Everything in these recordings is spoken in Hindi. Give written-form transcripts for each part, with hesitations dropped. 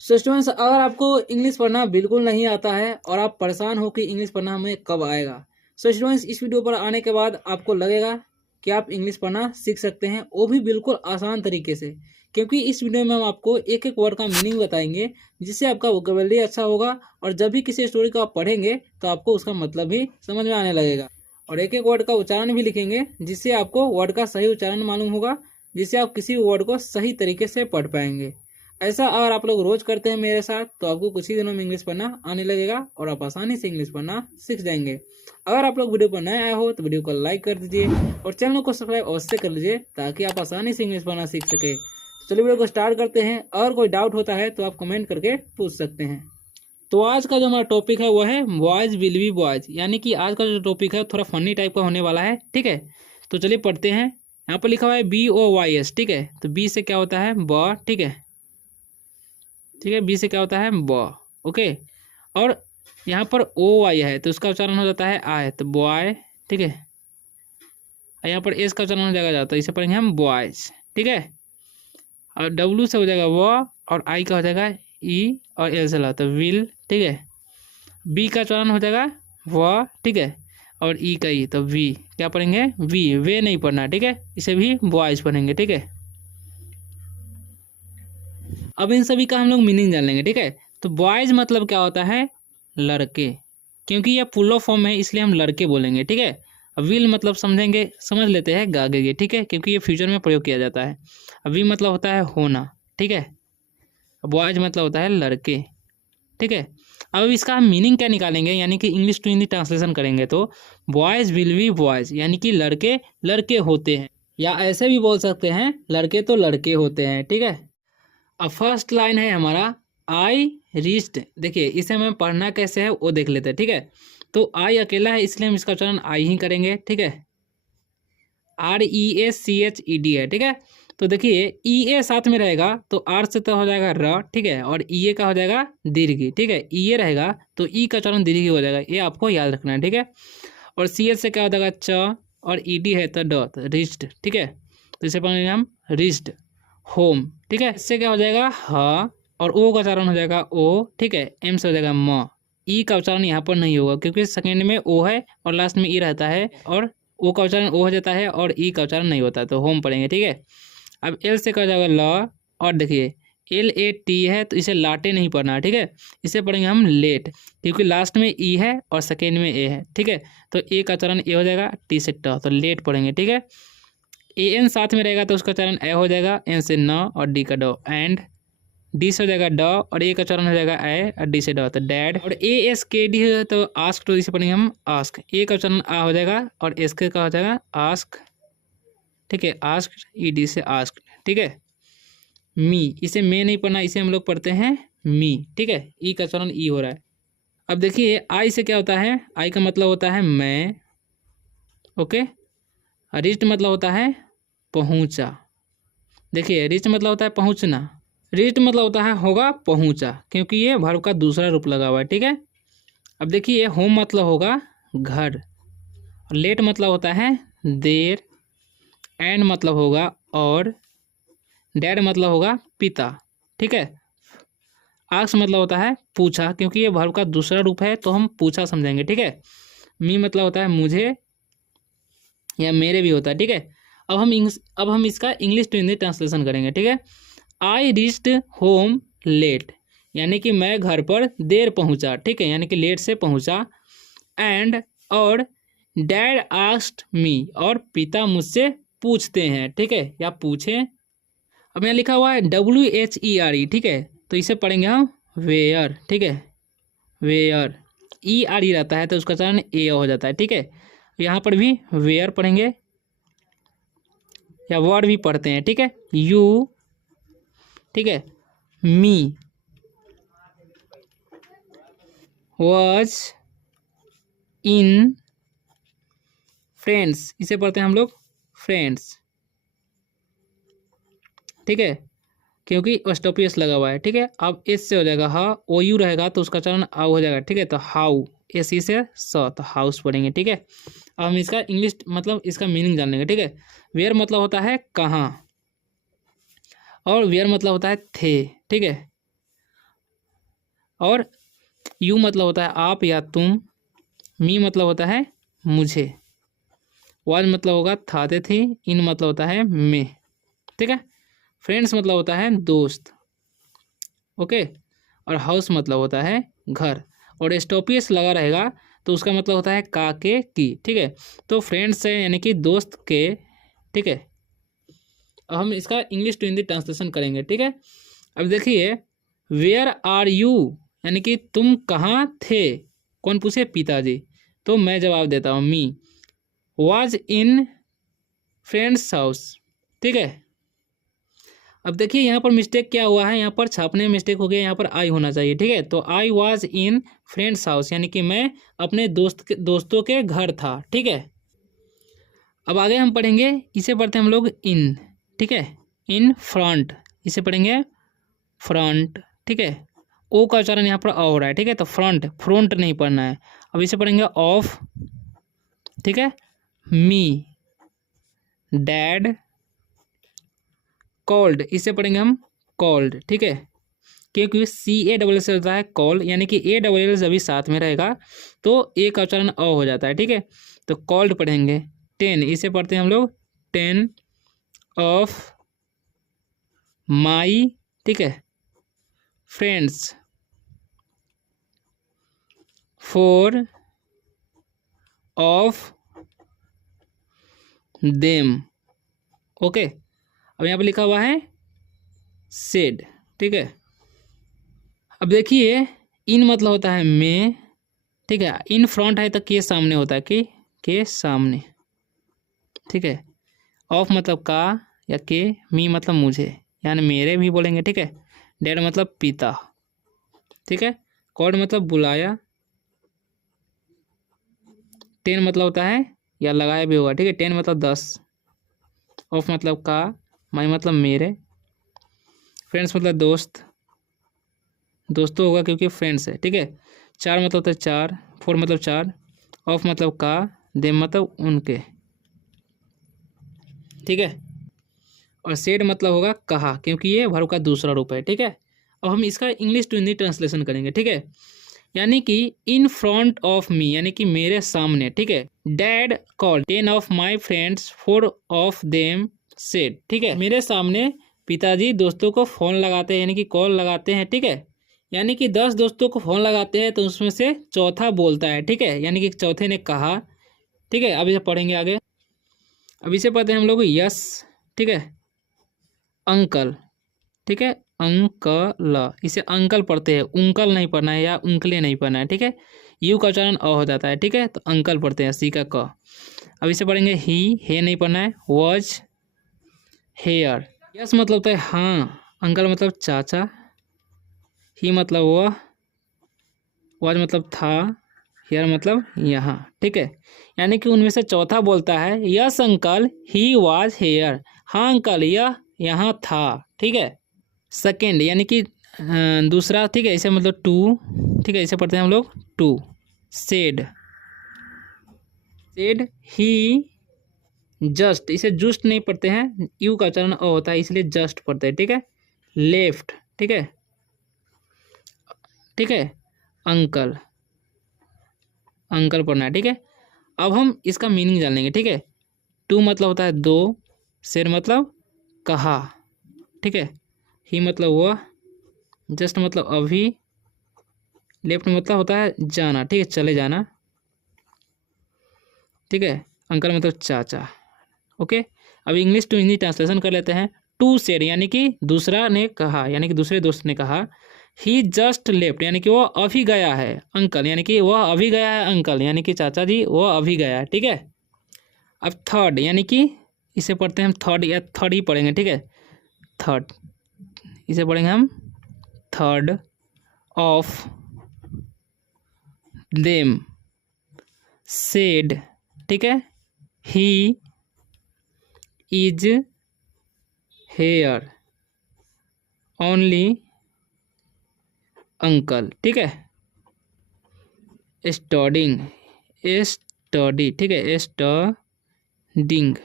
सो स्टूडेंट्स, अगर आपको इंग्लिश पढ़ना बिल्कुल नहीं आता है और आप परेशान हो कि इंग्लिश पढ़ना हमें कब आएगा, सो स्टूडेंट्स इस वीडियो पर आने के बाद आपको लगेगा कि आप इंग्लिश पढ़ना सीख सकते हैं, वो भी बिल्कुल आसान तरीके से। क्योंकि इस वीडियो में हम आपको एक एक वर्ड का मीनिंग बताएंगे, जिससे आपका वोकैबुलरी अच्छा होगा और जब भी किसी स्टोरी को आप पढ़ेंगे तो आपको उसका मतलब भी समझ में आने लगेगा। और एक एक वर्ड का उच्चारण भी लिखेंगे, जिससे आपको वर्ड का सही उच्चारण मालूम होगा, जिससे आप किसी वर्ड को सही तरीके से पढ़ पाएंगे। ऐसा अगर आप लोग रोज करते हैं मेरे साथ, तो आपको कुछ ही दिनों में इंग्लिश पढ़ना आने लगेगा और आप आसानी से इंग्लिश पढ़ना सीख जाएंगे। अगर आप लोग वीडियो पर नए आए हो तो वीडियो को लाइक कर दीजिए और चैनल को सब्सक्राइब अवश्य कर लीजिए, ताकि आप आसानी से इंग्लिश पढ़ना सीख सके। तो चलिए वीडियो को स्टार्ट करते हैं। अगर कोई डाउट होता है तो आप कमेंट करके पूछ सकते हैं। तो आज का जो हमारा टॉपिक है वो है बॉयज विल बी बॉयज, यानी कि आज का जो टॉपिक है थोड़ा फनी टाइप का होने वाला है। ठीक है, तो चलिए पढ़ते हैं। यहाँ पर लिखा हुआ है BOYS। ठीक है, तो बी से क्या होता है बॉ। ठीक है, ठीक है, बी से क्या होता है बॉ। ओके, और यहाँ पर OY है तो उसका उच्चारण हो जाता है आय, तो बॉय। ठीक है, यहाँ पर एस का उच्चारण हो जाएगा तो इसे पढ़ेंगे हम बॉयज। ठीक है, और W से हो जाएगा वो, और आई का हो जाएगा ई, और एल से तो विल। ठीक है, बी का उच्चारण हो जाएगा वो। ठीक है, और ई का ई, तो वी क्या पढ़ेंगे वी, वे नहीं पढ़ना। ठीक है, इसे भी बॉयज पढ़ेंगे। ठीक है, अब इन सभी का हम लोग मीनिंग जान लेंगे। ठीक है, तो बॉयज मतलब क्या होता है लड़के, क्योंकि यह पुल्लो फॉर्म है इसलिए हम लड़के बोलेंगे। ठीक है, विल मतलब समझेंगे, समझ लेते हैं गागे। ठीक है, क्योंकि ये फ्यूचर में प्रयोग किया जाता है। वी मतलब होता है होना। ठीक है, बॉयज मतलब होता है लड़के। ठीक है, अब इसका हम मीनिंग क्या निकालेंगे, यानी कि इंग्लिश टू हिंदी ट्रांसलेशन करेंगे तो बॉयज विल बी बॉयज, यानी कि लड़के लड़के होते हैं, या ऐसे भी बोल सकते हैं लड़के तो लड़के होते हैं। ठीक है, अब फर्स्ट लाइन है हमारा आई रीच्ड। देखिए इसे हमें पढ़ना कैसे है वो देख लेते हैं। ठीक है, तो आई अकेला है इसलिए हम इसका उच्चारण आई ही करेंगे। ठीक है, REACHED है। ठीक है, तो देखिए EA साथ में रहेगा तो आर से तो हो जाएगा र। ठीक है, और EA का हो जाएगा दीर्घी। ठीक है, EA रहेगा तो ई का उच्चारण दीर्घी हो जाएगा, ये आपको याद रखना है। ठीक है, और CH से क्या हो जाएगा च, और ED है तो ड, तो रिच्ड। ठीक है, तो इसे पढ़ेंगे हम रिच्ड होम। ठीक है, इससे क्या हो जाएगा ह, और ओ का उच्चारण हो जाएगा ओ। ठीक है, एम से हो जाएगा म। ई का उच्चारण यहाँ पर नहीं होगा क्योंकि सेकेंड में ओ है और लास्ट में ई रहता है, और ओ का उच्चारण ओ हो जाता है और ई का उच्चारण नहीं होता, तो होम पढ़ेंगे। ठीक है, अब एल से क्या हो जाएगा ल, और देखिए LAT है तो इसे लाटे नहीं पढ़ना। ठीक है, इसे पढ़ेंगे हम लेट, क्योंकि लास्ट में ई है और सेकेंड में ए है। ठीक है, तो ए का उच्चारण ए हो जाएगा, टी से ट, तो लेट पढ़ेंगे। ठीक है, AN साथ में रहेगा तो उसका उच्चारण ए हो जाएगा, एन से न, और डी का ड, एंड डी से हो जाएगा ड, और ए का उच्चारण हो जाएगा ए, और डी से ड, तो डैड। और ASKD है तो आस्क, तो इसे पढ़ेंगे हम आस्क। ए का उच्चारण आ हो जाएगा और एसके का हो जाएगा आस्क। ठीक है, आस्क, ED से आस्क। ठीक है, मी, इसे मे नहीं पढ़ना, इसे हम लोग पढ़ते हैं मी। ठीक है, ई का उच्चारण ई हो रहा है। अब देखिए आई से क्या होता है, आई का मतलब होता है मैं। ओके, रिस्ट मतलब होता है पहुंचा। देखिए रिस्ट मतलब होता है पहुंचना, रिस्ट मतलब होता है होगा पहुंचा, क्योंकि ये वर्ब का दूसरा रूप लगा हुआ है। ठीक है, अब देखिए होम मतलब होगा घर, लेट मतलब होता है देर, एंड मतलब होगा और, डैड मतलब होगा पिता। ठीक है, आस्क मतलब होता है पूछा, क्योंकि ये वर्ब का दूसरा रूप है तो हम पूछा समझेंगे। ठीक है, मी मतलब होता है मुझे या मेरे भी होता है। ठीक है, अब हम इसका इंग्लिश टू हिंदी ट्रांसलेशन करेंगे। ठीक है, आई रीच्ड होम लेट, यानी कि मैं घर पर देर पहुंचा। ठीक है, यानी कि लेट से पहुंचा। एंड, और डैड आस्क्ड मी, और पिता मुझसे पूछते हैं। ठीक है, या पूछे। अब यहाँ लिखा हुआ है WHERE। ठीक है, तो इसे पढ़ेंगे हम वेयर। ठीक है, वेयर, ERE रहता है तो उसका उच्चारण ए हो जाता है। ठीक है, यहाँ पर भी वेयर पढ़ेंगे, या वर्ड भी पढ़ते हैं। ठीक है, यू। ठीक है, मी वॉज इन फ्रेंड्स, इसे पढ़ते हैं हम लोग फ्रेंड्स। ठीक है, क्योंकि स्टॉपियस लगा हुआ है। ठीक है, अब एस से हो जाएगा हा, OU रहेगा तो उसका चरण आ हो जाएगा। ठीक है, तो हाउ, SE से स, तो हाउस पढ़ेंगे। ठीक है, अब हम इसका इंग्लिश मतलब इसका मीनिंग जान लेंगे। ठीक है, वेयर मतलब होता है कहाँ, और वेयर मतलब होता है थे। ठीक है, और यू मतलब होता है आप या तुम, मी मतलब होता है मुझे, वाज मतलब होगा था थे थी, इन मतलब होता है मैं, ठीक है। फ्रेंड्स मतलब होता है दोस्त, ओके। और हाउस मतलब होता है घर, और स्टॉपियस लगा रहेगा तो उसका मतलब होता है का के की, ठीक है। तो फ्रेंड्स है यानी कि दोस्त के, ठीक है। अब हम इसका इंग्लिश टू हिंदी ट्रांसलेशन करेंगे, ठीक है। अब देखिए, वेयर आर यू यानी कि तुम कहाँ थे, कौन पूछे, पिताजी। तो मैं जवाब देता हूँ me was in friends house, ठीक है। अब देखिए यहाँ पर मिस्टेक क्या हुआ है, यहाँ पर छापने में मिस्टेक हो गया, यहाँ पर आई होना चाहिए, ठीक है। तो I was in friends house यानी कि मैं अपने दोस्तों के घर था, ठीक है। अब आगे हम पढ़ेंगे, इसे पढ़ते हैं हम लोग इन, ठीक है। इन फ्रंट, इसे पढ़ेंगे फ्रंट, ठीक है। ओ का उच्चारण यहाँ पर अ हो रहा है, ठीक है। तो फ्रंट, फ्रंट नहीं पढ़ना है। अब इसे पढ़ेंगे ऑफ, ठीक है। मी डैड कॉल्ड, इसे पढ़ेंगे हम कॉल्ड, ठीक है। क्योंकि सी ए डबल से होता है कॉल, यानी कि ए डबल एल जब साथ में रहेगा तो ए का उच्चारण अ हो जाता है, ठीक है। तो कॉल्ड पढ़ेंगे। 10, इसे पढ़ते हैं हम लोग 10 ऑफ माई, ठीक है, फ्रेंड्स 4 ऑफ देम, ओके। अब यहाँ पे लिखा हुआ है सेड, ठीक है। अब देखिए, इन मतलब होता है मैं, ठीक है। इन फ्रंट है तो के सामने होता है, कि के सामने, ठीक है। ऑफ मतलब का या के, मी मतलब मुझे यानी मेरे भी बोलेंगे, ठीक है। डैड मतलब पिता, ठीक है। कॉल्ड मतलब बुलाया। 10 मतलब होता है या लगाया भी होगा, ठीक है। 10 मतलब 10। ऑफ मतलब का, माई मतलब मेरे, फ्रेंड्स मतलब दोस्त, दोस्तों होगा क्योंकि फ्रेंड्स है, ठीक है। 4 मतलब होता है 4, 4 मतलब 4। ऑफ मतलब का, देम मतलब उनके, ठीक है। और सेड मतलब होगा कहा, क्योंकि ये वर्ब का दूसरा रूप है, ठीक है। अब हम इसका इंग्लिश टू हिंदी ट्रांसलेशन करेंगे, ठीक है। यानी कि इन फ्रंट ऑफ मी यानी कि मेरे सामने, ठीक है। Dad call 10 of my friends 4 of them said, ठीक है। मेरे सामने पिताजी दोस्तों को फ़ोन लगाते हैं यानी कि कॉल लगाते हैं, ठीक है। यानी कि 10 दोस्तों को फ़ोन लगाते हैं तो उसमें से चौथा बोलता है, ठीक है। यानी कि चौथे ने कहा, ठीक है। अब इसे पढ़ेंगे आगे। अब इसे पढ़ते हैं हम लोग यस, ठीक है, अंकल, ठीक है। अंकल, इसे अंकल पढ़ते हैं, उंकल नहीं पढ़ना है या उंकले नहीं पढ़ना है, ठीक है। यू का उच्चारण अ हो जाता है, ठीक है। तो अंकल पढ़ते हैं, सी का क। अब इसे पढ़ेंगे ही, हे नहीं पढ़ना है। वॉज हेयर, यस मतलब होता है हाँ, अंकल मतलब चाचा, ही मतलब वह, वॉज मतलब था, हेयर मतलब यहाँ, ठीक है। यानी कि उनमें से चौथा बोलता है yes uncle he was here, हाँ अंकल यह यहाँ था, ठीक है। सेकेंड यानी कि दूसरा, ठीक है। इसे मतलब टू, ठीक है। इसे पढ़ते हैं हम लोग to, said, said he just, इसे जस्ट नहीं पढ़ते हैं, यू का उच्चारण अ होता है इसलिए जस्ट पढ़ते हैं, ठीक है। लेफ्ट, ठीक है, ठीक है। अंकल, अंकल पढ़ना है, ठीक है। अब हम इसका मीनिंग जान लेंगे, ठीक है। टू मतलब होता है दो, सेड मतलब कहा, ठीक है। ही मतलब वह, जस्ट मतलब अभी, लेफ्ट मतलब होता है जाना, ठीक है, चले जाना, ठीक है। अंकल मतलब चाचा, ओके। अब इंग्लिश टू हिंदी ट्रांसलेशन कर लेते हैं। टू सेड यानी कि दूसरा ने कहा, यानी कि दूसरे दोस्त ने कहा। ही जस्ट लेफ्ट यानी कि वो अभी गया है। अंकल यानी कि वह अभी गया है, अंकल यानी कि चाचा जी वह अभी गया है, ठीक है। अब थर्ड यानी कि इसे पढ़ते हैं हम थर्ड, या थर्ड ही पढ़ेंगे, ठीक है। थर्ड, इसे पढ़ेंगे हम थर्ड ऑफ देम सेड, ठीक है। He is here only uncle, ठीक है। स्टडिंग, स्टडी, ठीक है, स्टडिंग।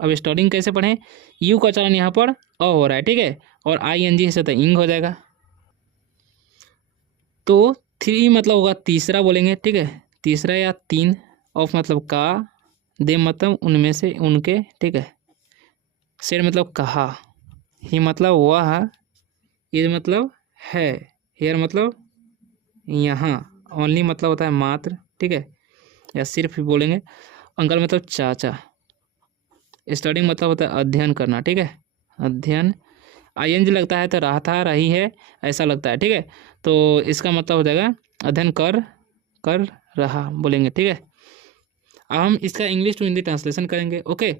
अब स्टडिंग कैसे पढ़ें, यू का उच्चारण यहाँ पर अ हो रहा है, ठीक है। और आई एन जी से तो इंग हो जाएगा। तो 3 मतलब होगा तीसरा बोलेंगे, ठीक है, तीसरा या 3, ऑफ मतलब का, दे मतलब उनमें से, उनके, ठीक है, सेड मतलब कहा, ही मतलब वह, इज मतलब है, हेयर मतलब यहाँ, ओनली मतलब होता है मात्र, ठीक है, या सिर्फ भी बोलेंगे, अंकल मतलब चाचा, स्टडिंग मतलब होता है अध्ययन करना, ठीक है, अध्ययन, आईएनजी लगता है तो रहा था, रही है, ऐसा लगता है, ठीक है, तो इसका मतलब हो जाएगा अध्ययन कर रहा बोलेंगे, ठीक है। अब हम इसका इंग्लिश टू हिंदी ट्रांसलेशन करेंगे। ओके,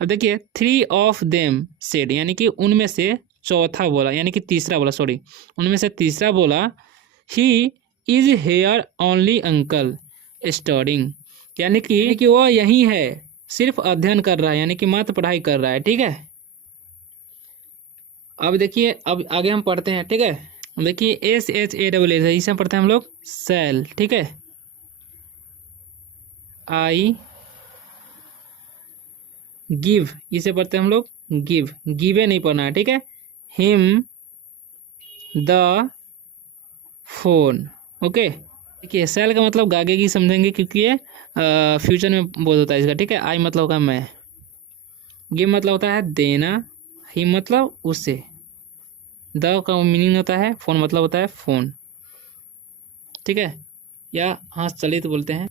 अब देखिए 3 ऑफ देम सेड, यानी कि उनमें से चौथा बोला, यानी कि तीसरा बोला, सॉरी, उनमें से तीसरा बोला, he is here only uncle studying, यानी कि वो यही है, सिर्फ अध्ययन कर रहा है, यानी कि मात्र पढ़ाई कर रहा है, ठीक है। अब देखिए, अब आगे हम पढ़ते हैं, ठीक है। देखिए SHALL इसे हम पढ़ते हैं हम लोग सेल, ठीक है, आई गिव इसे पढ़ते हैं हम लोग गिव, गिवे नहीं पढ़ना है, ठीक है, हिम द फोन। ओके, देखिए सेल का मतलब गागे की समझेंगे, क्योंकि ये फ्यूचर में बोध होता है इसका, ठीक है। आई मतलब होगा मैं, गिव मतलब होता है देना, हिम मतलब उसे, द का मीनिंग होता है फोन, मतलब होता है फोन, ठीक है, या हाँ चलिए तो बोलते हैं।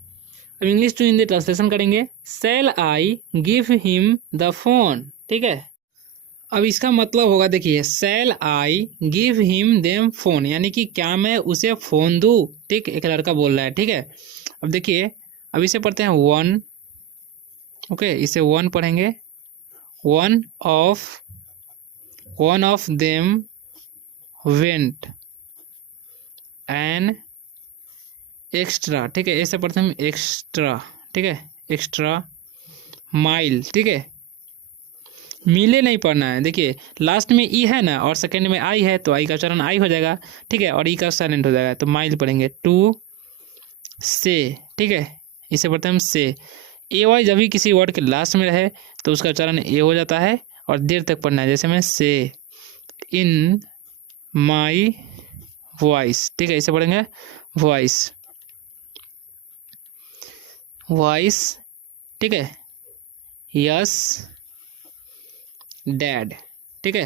अब इंग्लिश टू हिंदी ट्रांसलेशन करेंगे, shall I give him the phone, ठीक है। अब इसका मतलब होगा, देखिए shall I give him them phone, यानी कि क्या मैं उसे फोन दूँ, ठीक, एक लड़का बोल रहा है, ठीक है। अब देखिए, अब इसे पढ़ते हैं वन, ओके, इसे वन पढ़ेंगे, one of them went an extra, ठीक है, ऐसे पढ़ते हैं एक्स्ट्रा, ठीक है, एक्स्ट्रा माइल, ठीक है, मिले नहीं पढ़ना है। देखिए लास्ट में ई है ना, और सेकंड में आई है, तो आई का उच्चारण आई हो जाएगा, ठीक है, और ई का साइलेंट हो जाएगा, तो माइल पढ़ेंगे, टू से, ठीक है, इसे पढ़ते हैं हम से। ए वाई जब भी किसी वर्ड के लास्ट में रहे तो उसका उच्चारण ए हो जाता है, और देर तक पढ़ना है, जैसे मैं से, इन माई वॉइस, ठीक है, इसे पढ़ेंगे वॉइस, वॉइस, ठीक है, यस डैड, ठीक है।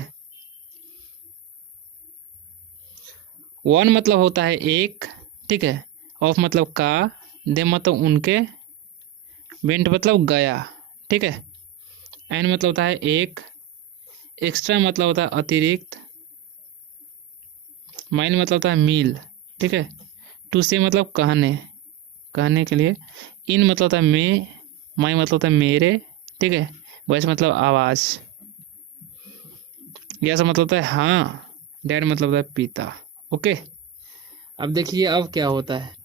वन मतलब होता है एक, ठीक है, ऑफ मतलब का, दे मतलब उनके, वेंट मतलब गया, ठीक है, एन मतलब होता है एक, एक्स्ट्रा मतलब होता है अतिरिक्त, माइल मतलब होता है मील, ठीक है, टू से मतलब कहने के लिए, इन मतलब होता है मैं, माई मतलब होता है मेरे, ठीक है, वॉइस मतलब आवाज़, यस मतलब होता है हाँ, डैड मतलब होता है पिता। ओके, अब देखिए अब क्या होता है,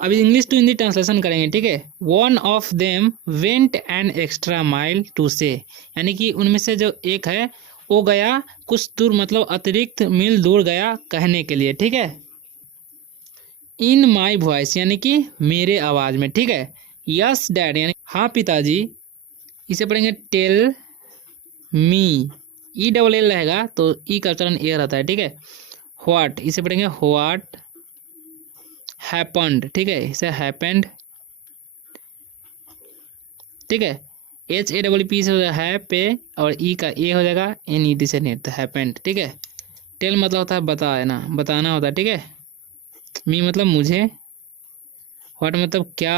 अब इंग्लिश टू हिंदी ट्रांसलेशन करेंगे, ठीक है। One of them went an extra mile to say, यानी कि उनमें से जो एक है वो गया कुछ दूर, मतलब अतिरिक्त मील दूर गया कहने के लिए, ठीक है, इन माई वॉइस, यानी कि मेरे आवाज़ में, ठीक है, यस डैड यानी हाँ पिताजी, इसे पढ़ेंगे tell me, E double L रहेगा तो ई का उच्चारण ए रहता है, ठीक है, व्हाट इसे पढ़ेंगे व्हाट हैपन्ड, ठीक है, इसे हैपेंड, ठीक है, HAPP से हो जाएगा है पे, और ई का ए हो जाएगा NET से नेट, हैपेंड, ठीक है। टेल मतलब होता है बताना, बताना होता है, ठीक है, मी मतलब मुझे, व्हाट मतलब क्या,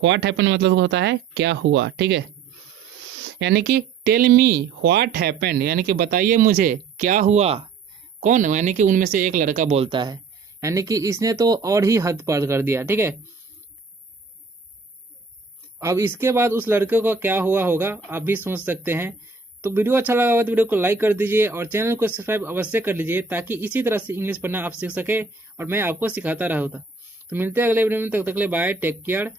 व्हाट हैपन मतलब होता है क्या हुआ, ठीक है, यानी कि टेल मी व्हाट हैपेंड, यानी कि बताइए मुझे क्या हुआ, कौन, यानी कि उनमें से एक लड़का बोलता है, यानी कि इसने तो और ही हद पार कर दिया, ठीक है। अब इसके बाद उस लड़के को क्या हुआ होगा आप भी सोच सकते हैं। तो वीडियो अच्छा लगा हो तो वीडियो को लाइक कर दीजिए और चैनल को सब्सक्राइब अवश्य कर लीजिए, ताकि इसी तरह से इंग्लिश पढ़ना आप सीख सके और मैं आपको सिखाता रहूँगा। तो मिलते हैं अगले वीडियो में, तब तक के लिए बाय, टेक केयर।